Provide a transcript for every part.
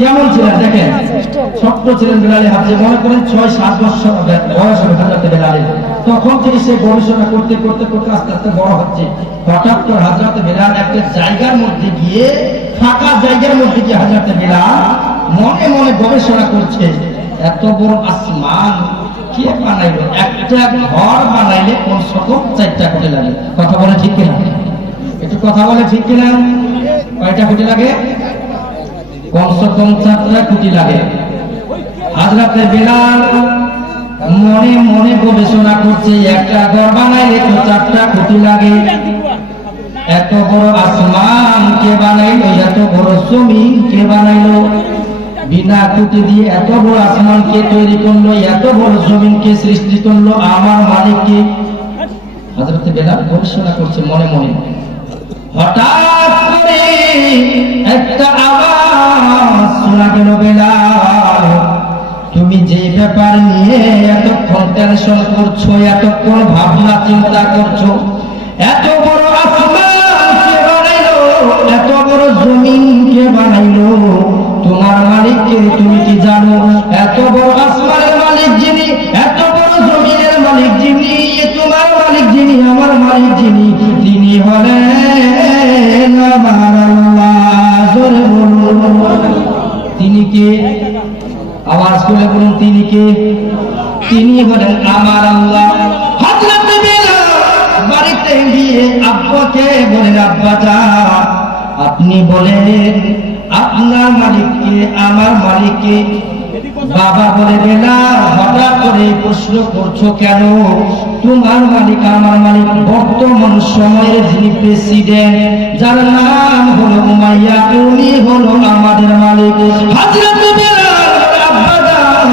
কেমন ছিলেন দেখেন, ছোট্ট ছিলেন বেলাল হাফসি, মনে করেন 6-7 বছর বয়স হবে হযরত বেলালের। তখন থেকে সে গবেষণা করতে করতে করতে আস্তে আস্তে বড় হচ্ছে। হঠাৎ করে হযরত বেলাল একটা জায়গার মধ্যে গিয়ে, ফাঁকা জায়গার মধ্যে গিয়ে হযরত বেলাল মনে মনে গবেষণা করছে, এত বড় আসমান কে বানাইলো? একটা ঘর বানাইলে কোন সকল 4টা কোটি লাগে। কথা বলে ঠিক কিনা? একটু কথা বলে ঠিক কিনা? কয়টা কোটি লাগে? কমসে কম 4টা কোটি লাগে। হযরত বেলাল মনে মনে গবেষণা করছে, একটা ঘর বানাইলে তো 4টা কোটি লাগে। এত বড় আসমান কে বানাইলো? এত বড় জমিন কে বানাইলো? বিনা খুঁটি দিয়ে এত বড় আসমান কে তৈরি করলো? এত বড় জমিন কে সৃষ্টি করলো? আমার মালিক কে? হযরত বেলাল গবেষণা করছে মনে মনে। হঠাৎ করে একটা আওয়াজ শোনা গেল, বেলাল তুমি যে ব্যাপার নিয়ে এতক্ষণ টেনশন করছো, এতক্ষণ ভাবনা চিন্তা করছো, এত বড় আসমান কে বানাইলো? এত বড় জমিন কে বানাইলো? তোমার মালিককে তুমি কি জানো? এত বড় আসমানের মালিক যিনি, এত বড় জমিনের মালিক যিনি, তোমার মালিক যিনি, আমার মালিক যিনি, তিনি হলেন আমার আল্লাহ। জোরে বলুন তিনি কে? আওয়াজ করে বলুন তিনি কে? তিনি হলেন আমার আল্লাহ। হযরত বেলাল বাড়িতে গিয়ে আব্বাকে বলেন, আব্বা যান আপনি বলেন আপনার মালিককে, আমার মালিককে? বাবা বলে, বেলাল হঠাৎ করে প্রশ্ন করছো কেন? তোমার মালিক আমার মালিক বর্তমান সময়ের যিনি প্রেসিডেন্ট, যার নাম হলো উমাইয়া, উনি হলো আমাদের মালিক। হযরত বেলাল আব্বা যান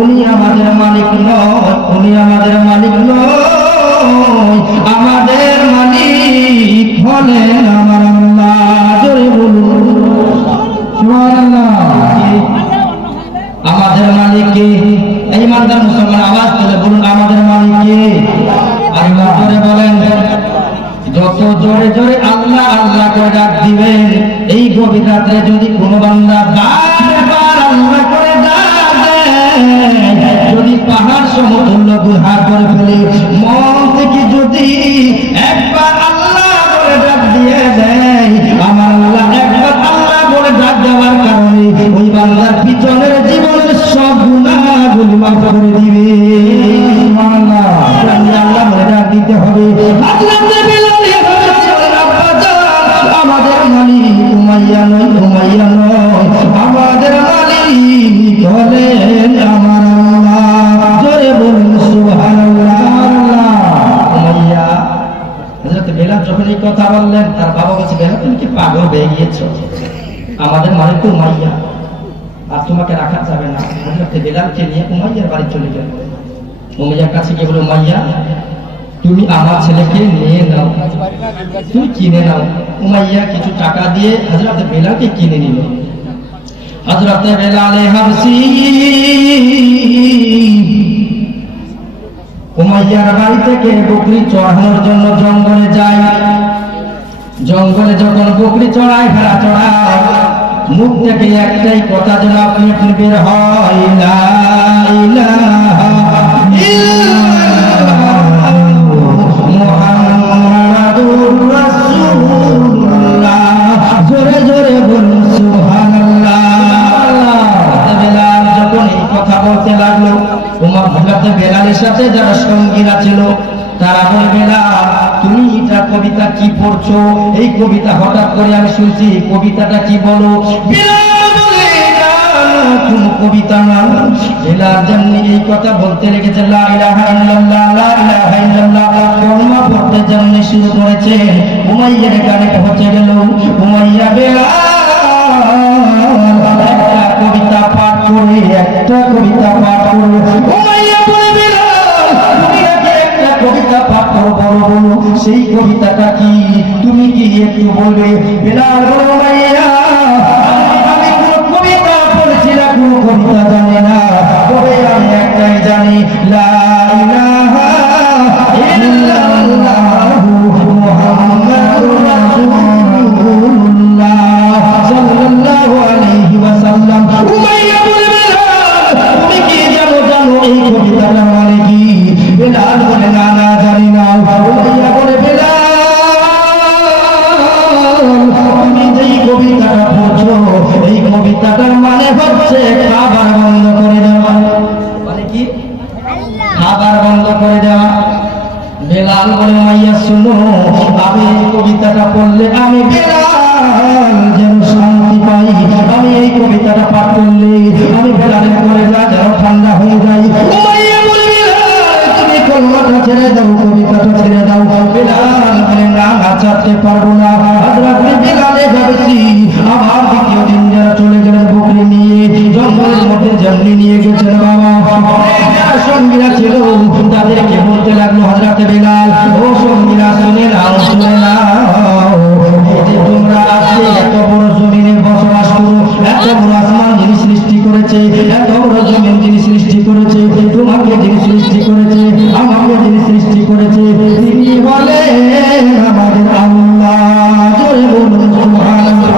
উনি আমাদের মালিক নয়, উনি আমাদের মালিক নয়, আমাদের মালিক হলেন আমার আল্লাহ। জোরে বলুন সুবহানাল্লাহ। আমাদের মালিক কে? এই ইমানদার মুসলমান আওয়াজ তুলে বলুন আমাদের মালিক কে? আর জোরে বলেন। যত জোরে জোরে আল্লাহ আল্লাহ করে ডাক দিবেন, এই গভীর রাতে যদি কোনো বান্দা বারবার আল্লাহ করে ডাক দেয়, যদি পাহাড় সমতুল্য গুনাহ করে ফেলে, মন থেকে যদি একবার আল্লাহ করে ডাক দিয়ে দেয়, আমার আল্লাহ একবার আল্লাহ করে ডাক দেওয়ার কারণে ওই বান্দার পিছনের জীবনের সব গুনাহগুলো মাফ করে দিবে। সুবহানাল্লাহ। আল্লাহ বলে ডাক দিতে হবে। আমাদের মালিক উমাইয়া নয়, উমাইয়া নয়, আমাদের মালিক হলেন আমার আল্লাহ। জোরে বলুন সুবহানাল্লাহ। উমাইয়া হযরত বেলাল যখন এই কথা বললেন, তার বাবা বলছে, বেলাল তুমি কি পাগল হয়ে গিয়েছো? আমাদের মালিক তো উমাইয়া, আর তোমাকে রাখা যাবে না। হযরত বেলালকে নিয়ে উমাইয়ার বাড়ি চলে গেল। উমাইয়ার কাছে গিয়ে বলে, উমাইয়া তুমি আমার ছেলেকে নিয়ে নাও, তুমি কিনে নাও। উমাইয়া কিছু টাকা দিয়ে হযরত বেলালকে কিনে নিল। হযরত বেলাল হাবশী উমাইয়ার বাড়ি থেকে বকরি চড়ানোর জন্য জঙ্গলে যায়। জঙ্গলে যখন বকরি চড়ায়, ভেড়া চড়ায়, মুখ থেকে একটাই কথা যেন আপনি আপনি বের হয়, লা ইলাহা ইল্লাল্লাহ মুহাম্মাদুর রাসূলুল্লাহ। জোরে জোরে বলুন সুবহানাল্লাহ। বেলাল যখন এই কথা বলতে লাগলো, হযরত বেলালের সাথে যারা সঙ্গীরা ছিল তারা বলে, বেলাল তুমি এটা কবিতা কি পড়ছো? এই কবিতা হঠাৎ করে আমি শুনছি, কবিতাটা কি বলো? বেলাল বলে, কোন কবিতা না। বেলাল যেমনি এই কথা বলতে লেগেছে, লা ইলাহা ইল্লাল্লাহ, লা ইলাহা ইল্লাল্লাহ কলমা পড়তে যেমনি শুরু করেছে, উমাইয়ার কানে পৌঁছে গেল। উমাইয়া বেলাল একটা কবিতা পাঠ করে, একটা কবিতা পাঠ করে, উমাইয়া বলে, বেলাল তুমি একটা কবিতা পাঠ করো, বলো বলো সেই কবিতাটা কি? তুমি কি একটু বলবে? বেলাল বলে, উমাইয়া আমি কোন কবিতা পড়েছি না, কোন কবিতা জানি না, তবে আমি একটাই জানি, লা ইলাহা ইল্লাল্লাহু মুহাম্মাদুর রাসূলুল্লাহ সাল্লাল্লাহু আলাইহি ওয়াসাল্লাম। কবিতাটা পড়ছো, এই কবিতাটার মানে হচ্ছে খাবার বন্ধ করে দেওয়া। মানে কি? খাবার বন্ধ করে দেওয়া। বেলাল বলে মাইয়া শুনো, আমি এই কবিতাটা পড়লে আমি বেলাল যেন শান্তি পাই, আমি এই কবিতাটা পাঠ করলে আমি বেলালের কলেজা যেন ঠান্ডা হয়ে যাই। মাইয়া বলে বেলাল তুমি কলমাটা ছেড়ে দাও, কবিতাটা ছেড়ে দাও। বেলাল বলে না, না ছাড়তে পারবো না। হযরত বেলালে ভাবছি আবার দ্বিতীয় দিন যারা চলে গেলেন বকরি নিয়ে জঙ্গলের মধ্যে জঙ্গলি নিয়ে গেছেন বাবা। যারা সঙ্গীরা ছিল তাদেরকে বলতে লাগলো হযরত বেলাল, ও সঙ্গীরা শুনে নাও, শুনে নাও, এই যে তোমরা আজকে এত বড় জমিনে বসবাস করো, এত বড় আসমান যিনি সৃষ্টি করেছে, এত বড় জমিন যিনি সৃষ্টি করেছে, তোমাকে যিনি সৃষ্টি করেছে, আমাকে যিনি সৃষ্টি করেছে, তিনি বলেন আমাদের আল্লাহ। জোরে বলুন সুবহানাল্লাহ,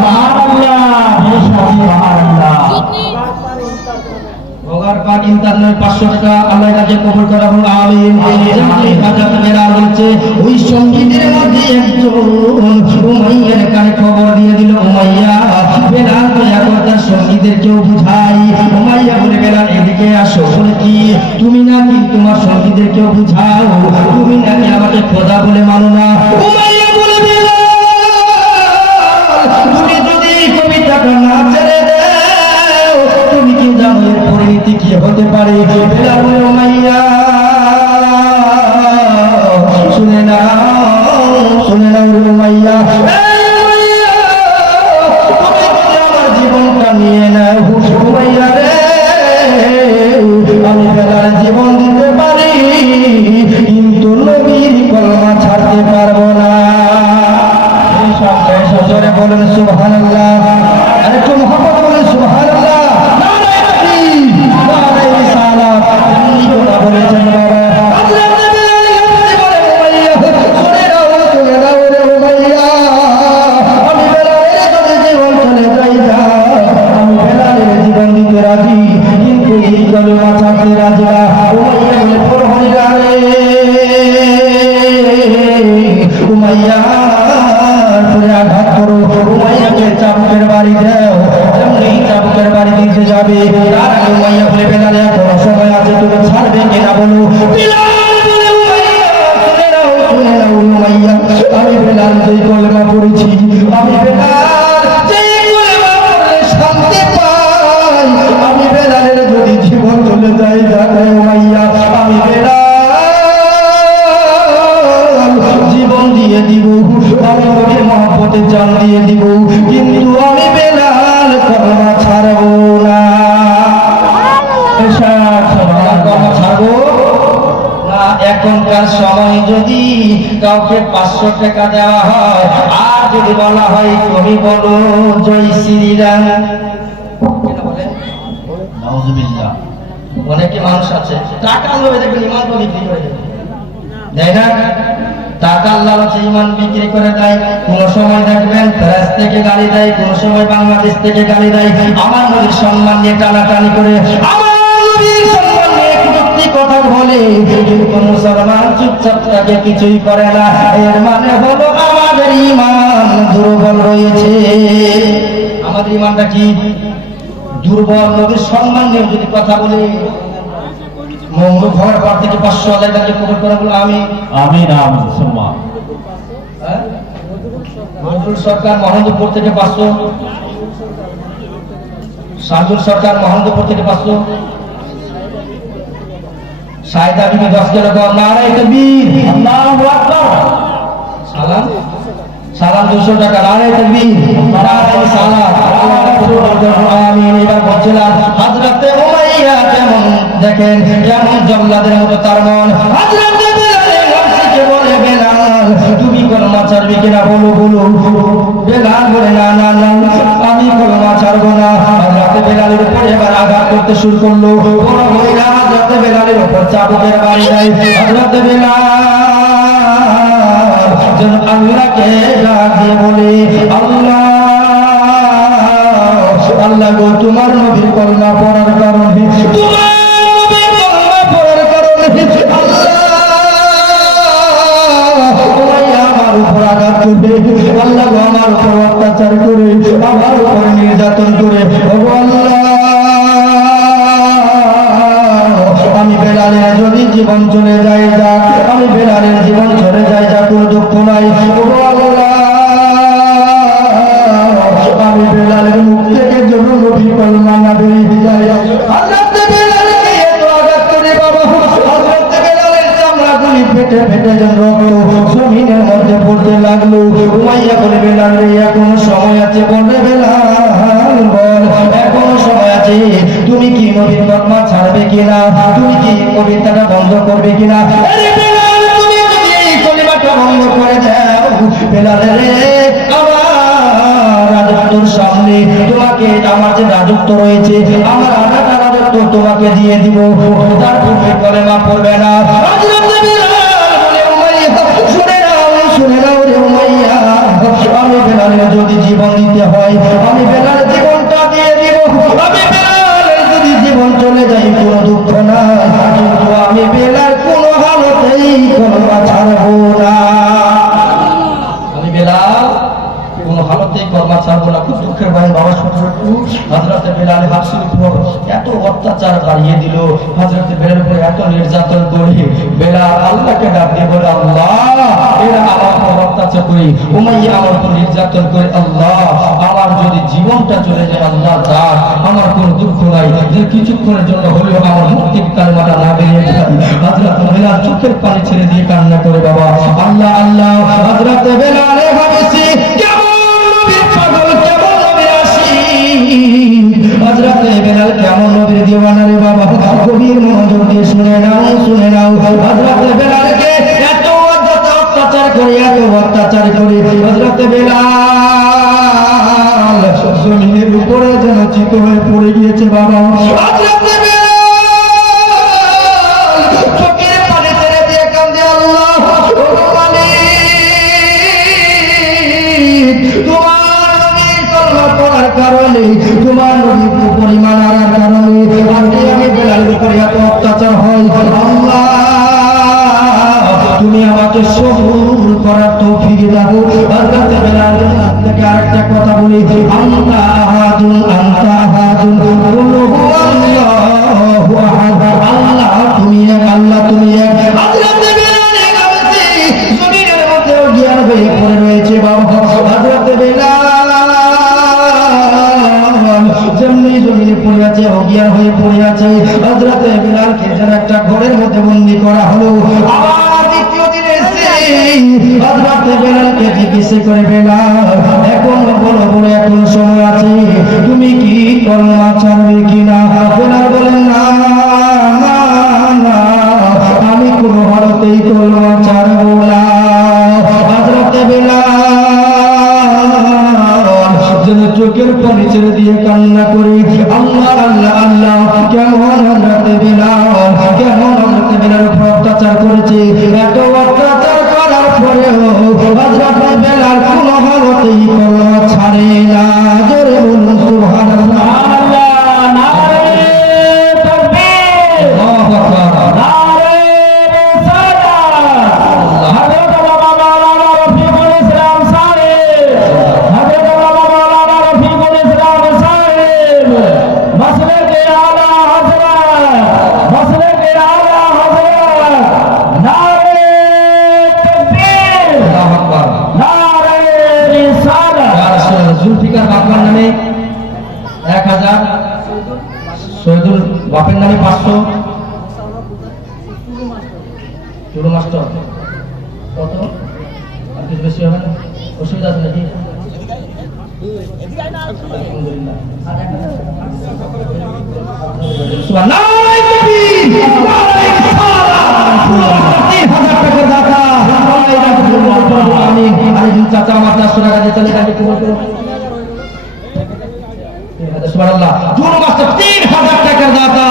সুবহানাল্লাহ। ওগার পাক ইন্টারনেট 500 টাকা আল্লাহর কাছে কবুল করা বলুন আমিন। জানি হযরত বেলাল বলছে ওই সঙ্গীদের মধ্যে একজন উমাইয়ার কানে খবর দিয়ে দিল, উমাইয়া বেলাল তো একবার তার সঙ্গীদেরকেও বুঝাই। উমাইয়া বলে বেলাল এদিকে আসো। বলে কি? তুমি নাকি তোমার সঙ্গীদেরকেও বুঝাও, তুমি নাকি আমাকে খোদা বলে মানো না। উমাইয়া বলে বেলাল তুমি যদি কবিতাটা না ছেড়ে দাও, তুমি কি জানো এর পরিণতি কি হতে পারে? বেলাল বলে উমাইয়া শুনে নাও, শুনে নাও রে উমাইয়া, তুমি যদি আমার জীবনটা নিয়ে নাও উমাইয়া রে, আমি বেলাল জীবন দিতে পারি কিন্তু নবীর কলমা ছাড়তে পারবো না। জোরে বলেন সুবহানাল্লাহ, আরেকটু মুহাব্বত বলেন সুবহানাল্লাহ। নারায়ে তাকবীর, নারায়ে রিসালাত। আপনি কথা বলেছেন বাবা। হযরত বেলাল বলে উমাইয়া শুনে নাও, শুনে নাও রে উমাইয়া, আমি বেলালের যদি জীবন চলে যাই না, আমি বেলালের জীবন দিতে রাজি কিন্তু এই কলমা ছাড়তে রাজি না। উমাইয়া বলে প্রহরীরা রে উমাইয়া আঘাত করো, উমাইয়াকে চাবুকের বাড়ি দাও। যেমনি চাবুকের বাড়ি দিতে যাবে তার আগে উমাইয়া বলে বেলাল এখনো সময় আছে, তুমি ছাড়বে কিনা বলো। বেলাল বলে উমাইয়া শুনে নাও, শুনে নাও উমাইয়া, আমি বেলাল যেই কলেমা পড়েছি, আমি বেলাল যেই কলেমা পড়লে শান্তি পাই, আমি বেলালের যদি জীবন চলে যায় জানে উমাইয়া, আমি বেলাল জীবন দিয়ে দিব, আমি নবীর মহব্বতে জান দিয়ে দিব, কিন্তু আমি বেলাল কলমা ছাড়বো না। কলমা ছাড়বো না। এখনকার সময় যদি কাউকে 500 টাকা দেওয়া হয় আর যদি বলা হয় তুমি বলো জয় শ্রীরাম, নাউজুবিল্লাহ, অনেকে মানুষ আছে টাকা লোভে দেখবেন ইমানকে বিক্রি করে দেবে, তাই না? টাকার লালচে ঈমান বিক্রি করে দেয়। কোন সময় দেখবেন ফ্রান্স থেকে গালি দেয়, কোন সময় বাংলাদেশ থেকে গালি দেয়, আমার নবীর সম্মান নিয়ে টানাটানি করে, আমার নবীর সম্মান নিয়ে কটূক্তি কথা বলে, কিন্তু মুসলমান চুপচাপ থাকে, কিছুই করে না। এর মানে হলো আমাদের ঈমান দুর্বল রয়েছে। আমাদের ঈমানটা কি দুর্বল। নবীর সম্মান নিয়ে যদি কথা বলে, মঙ্গল ঘরের পর থেকে 500 আল্লাহ তাকে কবুল করে বলো আমি আমিন। মঞ্জুর সরকার মহেন্দ্রপুর থেকে 500, সাজুল সরকার মহেন্দ্রপুর থেকে 500, সাইদা বিবি 10 কিলো গম। নারায়ে তাকবীর, আল্লাহু আকবার। সালাম, সালাম 200 টাকা। নারায়ে তাকবীর, নারায়ে সালাম, আমিন। এবার বলছিলাম হযরত উমাইয়া কেমন দেখেন, কেমন জল্লাদের মতো তার মন। হযরত বেলাল বলে বেলাল তুমি কলমা ছাড়বি কিনা বলো, বলো। বেলাল বলে না না না আমি কলমা ছাড়বো না। হযরত বেলালের উপরে এবার আঘাত করতে শুরু করলো। বড় ভাইরা হযরত বেলালের উপর চাবুকের বাড়ি দেয়। হযরত বেলাল যেন আল্লাহকে ডাক দিয়ে বলে আল্লাহ, আল্লাহ গো তোমার নবীর কলমা পড়ার কারণে, তোমার নবীর কলমা পড়ার কারণে আল্লাহ আমার উপর আঘাত করবে, আল্লাহ গো আমার উপর অত্যাচার করে আমার উপরে নির্যাতন করে, ওগো আল্লাহ আমি বেলালের যদি জীবন চলে যায় যাক, আমি বেলালের জীবন চলে যায় যাক, কোনো দুঃখ নাই। ওগো আল্লাহ আমি বেলালের মুখ থেকে যেন নবী কলমা না বেরিয়ে যায়। হযরত বেলালকে এত আঘাত করে বাবা, হযরত বেলালের চামড়াগুলি ফেটে ফেটে যেন রক্ত জমিনের মধ্যে পড়তে লাগলো। উমাইয়া বলে, বেলাল রে এখনো সময় আছে। বলে, বেলাল বল এখনো সময় আছে, তুমি কি নবীর কলমা ছাড়বে কিনা, তুমি কি কবিতাটা বন্ধ করবে কিনা? আরে বেলাল তুমি যদি এই কলিমাটা বন্ধ করে দাও, বেলাল রে আমার রাজত্বর সামনে তোমাকে, আমার যে রাজত্ব রয়েছে আমার আধাটা রাজত্ব তোমাকে দিয়ে দিব, তার পূর্বে কলেমা পড়বে না। হযরত বেলাল বলে, উমাইয়া শুনে নাও, শুনে নাও রে উমাইয়া, আমি বেলালের যদি জীবন দিতে হয় আমি বেলাল জীবনটা দিয়ে দিব, আমি বেলালের যদি জীবন চলে যাই কোনো দুঃখ না, কিন্তু আমি বেলাল কোনো হালতেই কলমা ছাড়বো না। আমি বেলাল কোন হালতেই কলমা ছাড়বো না। খুব দুঃখের ভাই বাবা, শুধু হযরত বেলাল হাবশির উপর এত অত্যাচার বাড়িয়ে দিল, হযরত বেলালের উপর এত নির্যাতন করে বেলাল আল্লাহকে ডাক দিয়ে বলে, আল্লাহ এরা আমার উপর অত্যাচার করে, উমাইয়া আমার উপর নির্যাতন করে, আল্লাহ আমার যদি জীবনটা চলে যায় আল্লাহ যাক, আমার কোনো দুঃখ নাই, যে কিছুক্ষণের জন্য হলেও আমার মুক্তির কালেমাটা না বেরিয়ে যায়। হযরত বেলাল চোখের পানি ছেড়ে দিয়ে কান্না করে বাবা, আল্লাহ আল্লাহ। হযরত বেলাল ভাবছে হযরত বেলাল কেমন নবীর দিওয়ানা রে বাবা, গভীর মনোযোগ দিয়ে শুনে নাও, শুনে নাও। হযরত বেলালকে এত অত্যাচার করে, এত অত্যাচার করে হযরত বেলাল জমিনের উপরে যেন চিত হয়ে পড়ে গিয়েছে বাবা। হযরত বেলাল চোখের পানি ছেড়ে দিয়ে কাঁদে, আল্লাহ তোমার নবীর কলমা পড়ার কারণে, তোমার নবীর পরিমাণ আনার কারণে আজকে আমি বেলালের উপর এত অত্যাচার হয়। আল্লাহ তুমি আমাকে সবুর করার তৌফিক দাও। হযরত বেলালের কাছ থেকে আরেকটা কথা বলি, আন্তা আহাদুন, আন্তা আহাদুন, কুল হুয়াল্লাহু আহাদ, আল্লাহ তুমি এক, আল্লাহ তুমি এক। হযরত বেলালের কাছে জমিনের মধ্যে জ্ঞান হয়ে পড়ে রয়েছে বাবা। হযরত বেলাল যেমনি জমিনে পড়ে আছে, অজ্ঞান হয়ে পড়ে আছে, হযরত বেলালকে যেন একটা ঘরের মধ্যে বন্দী করা হলো। আবার দ্বিতীয় দিন এসে হযরত বেলালকে জিজ্ঞেস করে, বেলাল এখন বলো, বলে এখন সময় আছে, তুমি কি কলমা ছাড়বে কিনা? বেলাল বলেন, না না না, আমি কোনো হালতেই কলমা ছাড়বো না। হযরত বেলাল যেন চোখের পানি ছেড়ে দিয়ে কান্না করে, আল্লাহ আল্লাহ আল্লাহ, কেমন হযরত বেলাল, কেমন হযরত বেলাল উপর অত্যাচার করেছে, এত অত্যাচার করার পরেও হযরত বেলাল কোনো হালতেই কলমা ছাড়ে না। জোরে বলুন সুবহানাল্লাহ। জুলফিকার বাপমার নামে 1000, শহীদুল বাপের নামে 500, টুরু মাস্টার কত, আর কিছু বেশি হবে না, অসুবিধা আছে নাকি? আলহামদুলিল্লাহ। সুবহানাল্লাহ, তাকবীর, নারায়ে রিসালাত, 3000 টাকার দাতা, আমিন। আরে চাচা আমার 400 টাকা দিয়ে চলে যাবে, কবুল করো। সুবহানাল্লাহ, দুনো মাসে 3000 টাকার দাতা,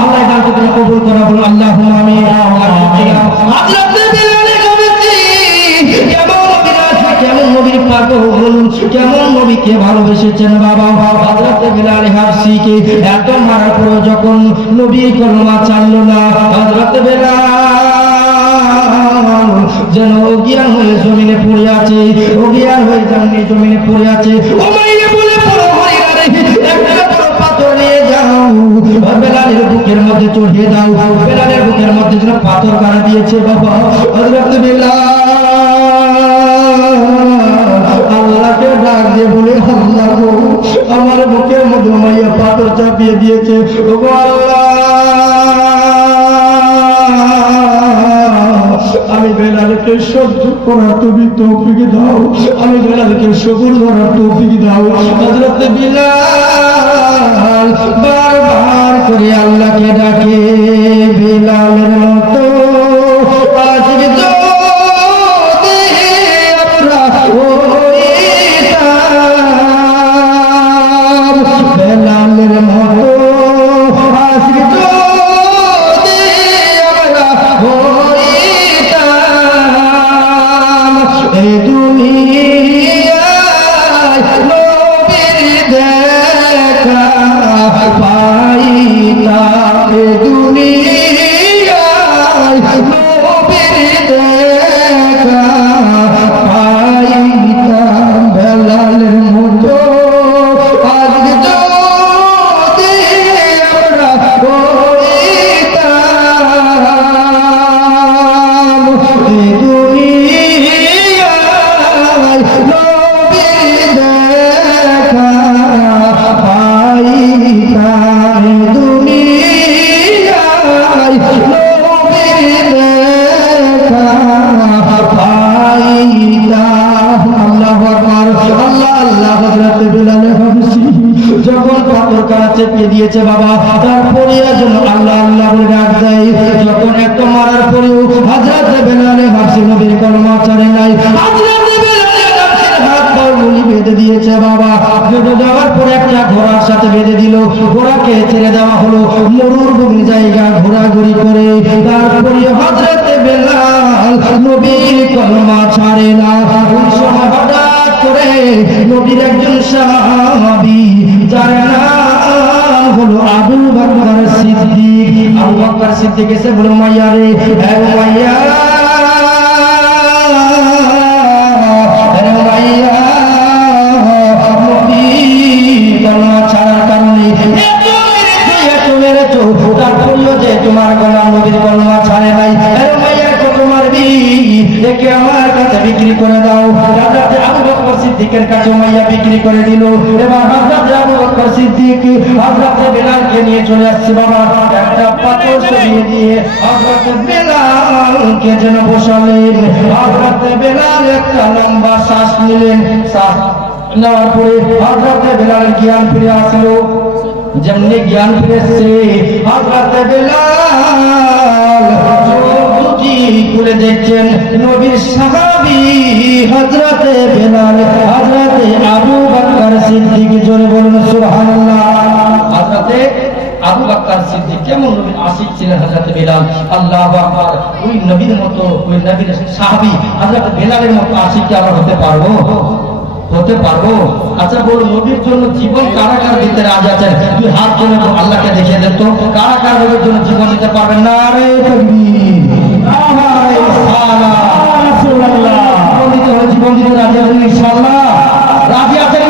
আল্লাহ এই দানকে কবুল করে, বলুন আল্লাহুম্মা আমিন। হযরত বেলালের কবিতি কেমন বিরাজ, কেমন নবীর পাগল, কেমন নবীকে ভালোবেসেছেন বাবা। হযরত বেলাল হাবশিকে এত মারার পর যখন নবী কলমা ছাড়লো না, হযরত বেলাল যেন অজ্ঞান হয়ে জমিনে পড়ে আছে, অজ্ঞান হয়ে জমিনে পড়ে আছে। উমাইয়া বলে বড় হরিয়ারে একটা বড় পাথর নিয়ে যাও, বেলালের বুকের মধ্যে চড়িয়ে দাও। বেলালের বুকের মধ্যে যেন পাথর গাড়া দিয়েছে বাবা। হযরত বেলাল আল্লাহকে ডাক দিয়ে বলে, আল্লাহ গো, আমার বুকের মধ্যে উমাইয়া পাথর চাপিয়ে দিয়েছে, ওগো আল্লাহ, আমি বেলালকে সহ্য করার তুমি তৌফিক দাও, আমি বেলালকে সবুর করার তৌফিক দাও। হযরত বিলাল বারবার করে আল্লাহকে ডাকে। বিলালের মতো আজকে তো বেলালের মতো আজকে তো যখন পাথর কাটা চেপে দিয়েছে বাবা, তারপরে যেন আল্লাহ আল্লাহ বলে ডাক দেয়। যখন একটা মারার পরেও হযরত বেলালে হাফসি নবীর কলমা ছাড়ে নাই। হযরত বেলালে হাফসির হাত পা গুলি বেঁধে দিয়েছে বাবা। বেঁধে দেওয়ার পর একটা ঘোড়ার সাথে বেঁধে দিল, ঘোড়াকে ছেড়ে দেওয়া হলো মরুভূমি জায়গা ঘোরাঘুরি করে। তারপরে হযরত বেলাল নবীর কলমা ছাড়ে না। ওই সময় হঠাৎ করে নবীর একজন সাহাবী, যার নাম হলো আবু বকর সিদ্দিক, আবু বকর সিদ্দিক এসে বলে, উমাইয়া রে, হ্যাঁ উমাইয়া, নবী কলমা ছাড়ার কারণে এত মেরেছো, তারপরেও যে তোমার গোলাম নবীর কলমা ছাড়ে নাই, উমাইয়া কত মারবি, একে আমার কাছে বিক্রি করে দাও। হযরত আবু বকর সিদ্দিকের কাছে উমাইয়া বিক্রি করে দিল। এবার হযরত আবু বকর সিদ্দিক হযরত বেলালকে নিয়ে চলে আসছে বাবা। একটা পাথর সরিয়ে দিয়ে হযরত বেলালকে যেন বসালেন। হযরত বেলাল একটা লম্বা শ্বাস নিলেন। শ্বাস নেওয়ার পরে হযরত বেলালের জ্ঞান ফিরে আসলো। যেমনি জ্ঞান ফিরেছে, হযরত বেলাল খুলে দেখছেন নবীর সাহাবী হযরত বেলাল, হযরত আবু বকর সিদ্দিক। জোরে বলুন সুবহানাল্লাহ। হযরত আবু বকর সিদ্দিক কেমন নবীর আশিক ছিলেন হযরত বেলাল, আল্লাহু আকবার। ওই নবীর মতো, ওই নবীর সাহাবী হযরত বেলালের মতো আশিক কি আমরা হতে পারবো? হতে পারবো? আচ্ছা বলুন, নবীর জন্য জীবন কারা কারা দিতে রাজি আছেন? তুই হাত তুলে আল্লাহকে দেখিয়ে দেন তো, কারা কারা নবীর জন্য জীবন দিতে পারবেন? নারে তাকবীর, নারে সালাত, রাসূলুল্লাহ। জীবন দিতে রাজি আছেন ইনশাআল্লাহ? রাজি আছেন